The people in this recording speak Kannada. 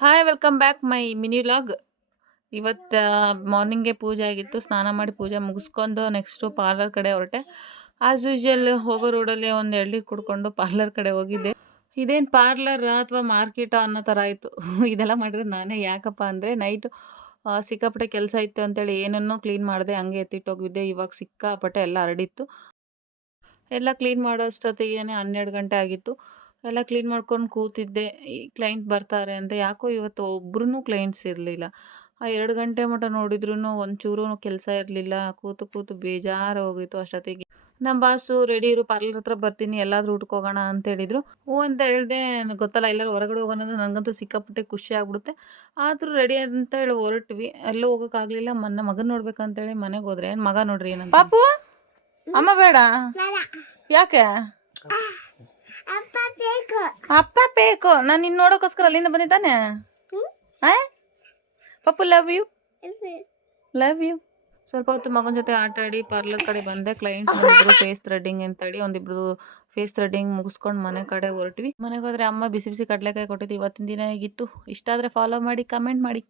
Hi welcome back my mini vlog. ಇವತ್ತು ಮಾರ್ನಿಂಗೇ ಪೂಜೆ ಆಗಿತ್ತು. ಸ್ನಾನ ಮಾಡಿ ಪೂಜೆ ಮುಗಿಸ್ಕೊಂಡು ನೆಕ್ಸ್ಟು ಪಾರ್ಲರ್ ಕಡೆ ಹೊರಟೆ. ಆ್ಯಸ್ ಯೂಶ್ವಲ್ ಹೋಗೋ ರೋಡಲ್ಲಿ ಒಂದು ಎಳ್ನೀರು ಕುಡ್ಕೊಂಡು ಪಾರ್ಲರ್ ಕಡೆ ಹೋಗಿದ್ದೆ. ಇದೇನು ಪಾರ್ಲರ್ ಅಥವಾ ಮಾರ್ಕೆಟಾ ಅನ್ನೋ ಥರ ಆಯಿತು. ಇದೆಲ್ಲ ಮಾಡಿರೋದು ನಾನೇ. ಯಾಕಪ್ಪ ಅಂದರೆ ನೈಟು ಸಿಕ್ಕಾಪಟ್ಟೆ ಕೆಲಸ ಇತ್ತು ಅಂತೇಳಿ ಏನನ್ನೋ ಕ್ಲೀನ್ ಮಾಡಿದೆ, ಹಂಗೆ ಎತ್ತಿಟ್ಟೋಗಿದ್ದೆ. ಇವಾಗ ಸಿಕ್ಕಾಪಟ್ಟೆ ಎಲ್ಲ ಹರಡಿತ್ತು. ಎಲ್ಲ ಕ್ಲೀನ್ ಮಾಡೋ ಅಷ್ಟೊತ್ತಿಗೆ 12 ಗಂಟೆ ಆಗಿತ್ತು. ಎಲ್ಲ ಕ್ಲೀನ್ ಮಾಡ್ಕೊಂಡು ಕೂತಿದ್ದೆ. ಈ ಕ್ಲೈಂಟ್ ಬರ್ತಾರೆ ಅಂತ. ಯಾಕೋ ಇವತ್ತು ಒಬ್ರೂ ಕ್ಲೈಂಟ್ಸ್ ಇರಲಿಲ್ಲ. ಆ 2 ಗಂಟೆ ಮಟ ನೋಡಿದ್ರೂ ಒಂಚೂರು ಕೆಲಸ ಇರಲಿಲ್ಲ. ಕೂತು ಕೂತು ಬೇಜಾರು ಹೋಗಿತ್ತು ಅಷ್ಟೊತ್ತಿಗೆ. ನಮ್ಮ ಬಾಸು ರೆಡಿ ಇರು, ಪಾರ್ಲರ್ ಹತ್ರ ಬರ್ತೀನಿ, ಎಲ್ಲಾದರೂ ಊಟಕ್ಕೆ ಹೋಗೋಣ ಅಂತ ಹೇಳಿದರು. ಹ್ಞೂ ಅಂತ ಹೇಳಿದೆ. ಗೊತ್ತಲ್ಲ, ಎಲ್ಲರೂ ಹೊರಗಡೆ ಹೋಗೋಣ ಅಂದ್ರೆ ನನಗಂತೂ ಸಿಕ್ಕಾಪಟ್ಟೆ ಖುಷಿ ಆಗ್ಬಿಡುತ್ತೆ. ಆದರೂ ರೆಡಿ ಅಂತ ಹೇಳಿ ಹೊರಟ್ವಿ. ಎಲ್ಲೂ ಹೋಗೋಕ್ಕಾಗಲಿಲ್ಲ. ನನ್ನ ಮಗನ ನೋಡ್ಬೇಕಂತೇಳಿ ಮನೆಗೆ ಹೋದ್ರೆ ಮಗ ನೋಡ್ರಿ ಏನಂತ. ಪಾಪು ಅಮ್ಮ ಬೇಡ, ಯಾಕೆ? ಅಪ್ಪ ಬೇಕು. ನಾನು ನಿನ್ನ ನೋಡೋಕ್ಕೋಸ್ಕರ ಅಲ್ಲಿಂದ ಬಂದಿದ್ದಾನೆ. Pappu love you, love you. ಸ್ವಲ್ಪ ಹೊತ್ತು ಮಗನ ಜೊತೆ ಆಟ ಆಡಿ ಪಾರ್ಲರ್ ಕಡೆ ಬಂದೆ. ಕ್ಲೈಂಟ್ಸ್ ಬಂದಿದ್ರು ಫೇಸ್ ಥ್ರೆಡ್ಡಿಂಗ್ ಅಂತೇಳಿ. ಒಂದಿಬ್ರು ಫೇಸ್ ಥ್ರೆಡ್ಡಿಂಗ್ ಮುಗಿಸ್ಕೊಂಡು ಮನೆ ಕಡೆ ಹೊರಟ್ವಿ. ಮನೆಗೆ ಹೋದ್ರೆ ಅಮ್ಮ ಬಿಸಿ ಬಿಸಿ ಕಡಲೆಕಾಯಿ ಕೊಟ್ಟಿದ್ದು. ಇವತ್ತಿನ ದಿನ ಹೇಗಿತ್ತು? ಇಷ್ಟ ಆದರೆ ಫಾಲೋ ಮಾಡಿ, ಕಮೆಂಟ್ ಮಾಡಿ.